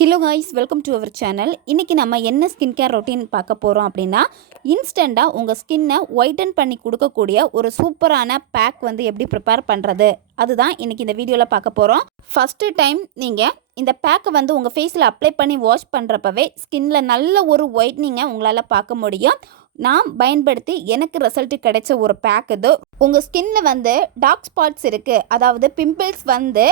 Hello guys, welcome to our channel. இன்றைக்கி நம்ம என்ன ஸ்கின் கேர் ரொட்டீன் பார்க்க போகிறோம் அப்படின்னா, இன்ஸ்டண்ட்டாக உங்கள் ஸ்கின்னை ஒயிட்டன் பண்ணி கொடுக்கக்கூடிய ஒரு சூப்பரான பேக் வந்து எப்படி ப்ரிப்பேர் பண்ணுறது, அதுதான் இன்றைக்கி இந்த வீடியோவில் பார்க்க போகிறோம். ஃபஸ்ட்டு டைம் நீங்கள் இந்த பேக்கை வந்து உங்கள் ஃபேஸில் அப்ளை பண்ணி வாஷ் பண்ணுறப்பவே ஸ்கின்னில் நல்ல ஒரு ஒயிட்னிங்கை உங்களால் பார்க்க முடியும். நான் பயன்படுத்தி எனக்கு ரிசல்ட் கிடைச்ச ஒரு பேக் இது. உங்கள் ஸ்கின்னில் வந்து டார்க் ஸ்பாட்ஸ் இருக்குது, அதாவது பிம்பிள்ஸ் வந்து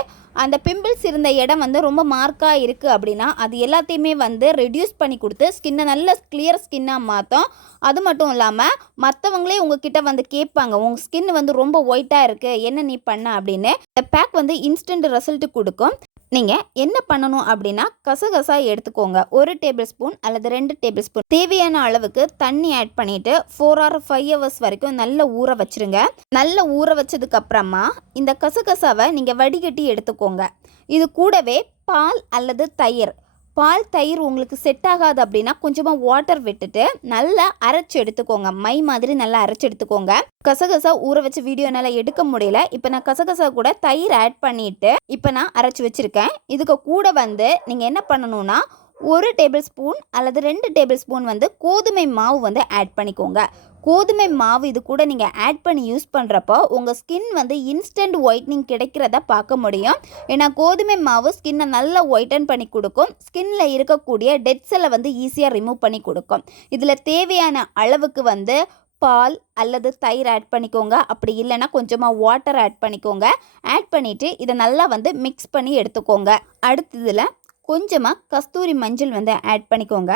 அந்த பிம்பிள்ஸ் இருந்த இடம் வந்து ரொம்ப மார்க்காக இருக்குது அப்படின்னா அது எல்லாத்தையுமே வந்து ரெடியூஸ் பண்ணி கொடுத்து ஸ்கின்னை நல்ல கிளியர் ஸ்கின்னாக மாற்றும். அது மட்டும் இல்லாமல் மற்றவங்களே உங்ககிட்ட வந்து கேட்பாங்க, உங்கள் ஸ்கின் வந்து ரொம்ப ஒயிட்டாக இருக்குது, என்ன நீ பண்ண அப்படின்னு. இந்த பேக் வந்து இன்ஸ்டன்ட் ரிசல்ட் கொடுக்கும். நீங்கள் என்ன பண்ணணும் அப்படின்னா, கசகசா எடுத்துக்கோங்க. 1 டேபிள் ஸ்பூன் அல்லது 2 டேபிள் ஸ்பூன் தேவையான அளவுக்கு தண்ணி ஆட் பண்ணிவிட்டு 4 or 5 hours வரைக்கும் நல்லா ஊற வச்சுருங்க. நல்லா ஊற வச்சதுக்கு அப்புறமா இந்த கசகசாவை நீங்கள் வடிகட்டி எடுத்துக்கோங்க. இது கூடவே பால் அல்லது தயிர், தயிர் உங்களுக்கு செட் ஆகாது அப்படின்னா கொஞ்சமாக வாட்டர் விட்டுட்டு நல்லா அரைச்சி எடுத்துக்கோங்க. மை மாதிரி நல்லா அரைச்சி எடுத்துக்கோங்க. கசகசா ஊற வச்ச வீடியோ என்னால் எடுக்க முடியல. இப்போ நான் கசகசா கூட தயிர் ஆட் பண்ணிவிட்டு இப்போ நான் அரைச்சி வச்சுருக்கேன். இதுக்கு கூட வந்து நீங்கள் என்ன பண்ணணும்னா 1 டேபிள் ஸ்பூன் அல்லது 2 டேபிள் ஸ்பூன் வந்து கோதுமை மாவு வந்து ஆட் பண்ணிக்கோங்க. கோதுமை மாவு இது கூட நீங்கள் ஆட் பண்ணி யூஸ் பண்ணுறப்போ உங்கள் ஸ்கின் வந்து இன்ஸ்டன்ட் ஒயிட்னிங் கிடைக்கிறத பார்க்க முடியும். ஏன்னா கோதுமை மாவு ஸ்கின்னை நல்லா ஒயிட்டன் பண்ணி கொடுக்கும். ஸ்கின்ல இருக்கக்கூடிய டெட் செல்லை வந்து ஈஸியாக ரிமூவ் பண்ணி கொடுக்கும். இதில் தேவையான அளவுக்கு வந்து பால் அல்லது தயிர் ஆட் பண்ணிக்கோங்க. அப்படி இல்லைன்னா கொஞ்சமாக வாட்டர் ஆட் பண்ணிக்கோங்க. ஆட் பண்ணிவிட்டு இதை நல்லா வந்து மிக்ஸ் பண்ணி எடுத்துக்கோங்க. அடுத்ததில் கொஞ்சமாக கஸ்தூரி மஞ்சள் வந்து ஆட் பண்ணிக்கோங்க.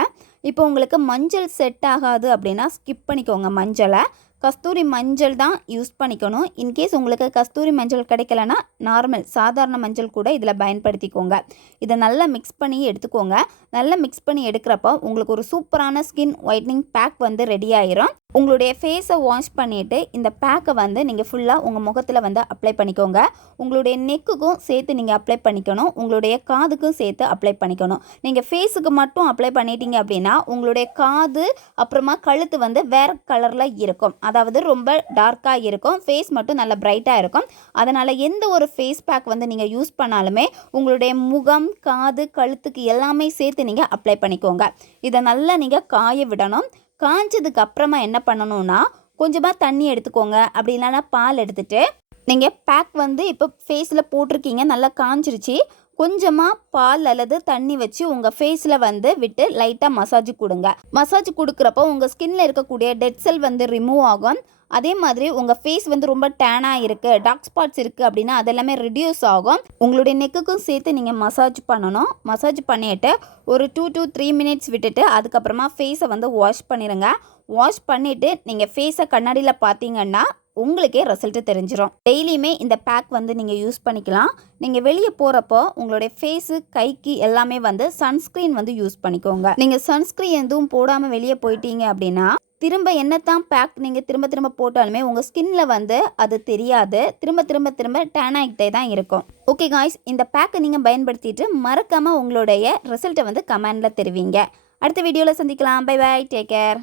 இப்போ உங்களுக்கு மஞ்சள் செட் ஆகாது அப்படின்னா ஸ்கிப் பண்ணிக்கோங்க மஞ்சளை. கஸ்தூரி மஞ்சள் தான் யூஸ் பண்ணிக்கணும். இன்கேஸ் உங்களுக்கு கஸ்தூரி மஞ்சள் கிடைக்கலனா நார்மல் சாதாரண மஞ்சள் கூட இதில் பயன்படுத்திக்கோங்க. இதை நல்லா மிக்ஸ் பண்ணி எடுத்துக்கோங்க. நல்லா மிக்ஸ் பண்ணி எடுக்கிறப்போ உங்களுக்கு ஒரு சூப்பரான ஸ்கின் ஒயிட்னிங் பேக் வந்து ரெடி ஆயிரும். உங்களுடைய ஃபேஸை வாஷ் பண்ணிவிட்டு இந்த பேக்கை வந்து நீங்கள் ஃபுல்லாக உங்கள் முகத்தில் வந்து அப்ளை பண்ணிக்கோங்க. உங்களுடைய நெக்குக்கும் சேர்த்து நீங்கள் அப்ளை பண்ணிக்கணும். உங்களுடைய காதுக்கும் சேர்த்து அப்ளை பண்ணிக்கணும். நீங்கள் ஃபேஸுக்கு மட்டும் அப்ளை பண்ணிட்டீங்க அப்படின்னா உங்களுடைய காது அப்புறமா கழுத்து வந்து வேறு கலரில் இருக்கும், அதாவது ரொம்ப டார்க்காக இருக்கும். ஃபேஸ் மட்டும் நல்லா பிரைட்டாக இருக்கும். அதனால் எந்த ஒரு ஃபேஸ் பேக் வந்து நீங்கள் யூஸ் பண்ணாலுமே உங்களுடைய முகம், காது, கழுத்துக்கு எல்லாமே சேர்த்து நீங்கள் அப்ளை பண்ணிக்கோங்க. இதை நல்லா நீங்கள் காய விடணும். காய்ச்சதுக்கு அப்புறமா என்ன பண்ணணும்னா கொஞ்சமாக தண்ணி எடுத்துக்கோங்க. அப்படி இல்லைன்னா பால் எடுத்துகிட்டு நீங்கள் பேக் வந்து இப்போ ஃபேஸில் போட்டிருக்கீங்க, நல்லா காஞ்சிருச்சு. கொஞ்சமாக பால் அல்லது தண்ணி வச்சு உங்கள் ஃபேஸில் வந்து விட்டு லைட்டாக மசாஜ் கொடுங்க. மசாஜ் கொடுக்குறப்போ உங்கள் ஸ்கின்னில் இருக்கக்கூடிய டெட் செல் வந்து ரிமூவ் ஆகும். அதே மாதிரி உங்கள் ஃபேஸ் வந்து ரொம்ப டேனாக இருக்குது, டார்க் ஸ்பாட்ஸ் இருக்குது அப்படின்னா அதெல்லாமே ரெடியூஸ் ஆகும். உங்களுடைய நெக்குக்கும் சேர்த்து நீங்கள் மசாஜ் பண்ணணும். மசாஜ் பண்ணிவிட்டு ஒரு 2 to 3 minutes விட்டுட்டு அதுக்கப்புறமா ஃபேஸை வந்து வாஷ் பண்ணிடுங்க. வாஷ் பண்ணிவிட்டு நீங்கள் ஃபேஸை கண்ணாடியில் பார்த்தீங்கன்னா உங்களுக்கே ரிசல்ட்டு தெரிஞ்சிடும். டெய்லியுமே இந்த பேக் வந்து நீங்கள் யூஸ் பண்ணிக்கலாம். நீங்கள் வெளியே போகிறப்போ உங்களுடைய ஃபேஸு, கைக்கு எல்லாமே வந்து சன்ஸ்க்ரீன் வந்து யூஸ் பண்ணிக்கோங்க. நீங்கள் சன்ஸ்க்ரீன் எதுவும் போடாமல் வெளியே போயிட்டீங்க அப்படின்னா திரும்ப என்னத்தான் பேக் நீங்கள் திரும்ப திரும்ப போட்டாலுமே உங்கள் ஸ்கின்னில் வந்து அது தெரியாது. திரும்ப திரும்ப திரும்ப டேன் ஆகிட்டே தான் இருக்கும். ஓகே காய்ஸ், இந்த பேக்கை நீங்கள் பயன்படுத்திட்டு மறக்காமல் உங்களுடைய ரிசல்ட்டை வந்து கமெண்டில் தெரிவிங்க. அடுத்த வீடியோவில் சந்திக்கலாம். Bye bye, take care.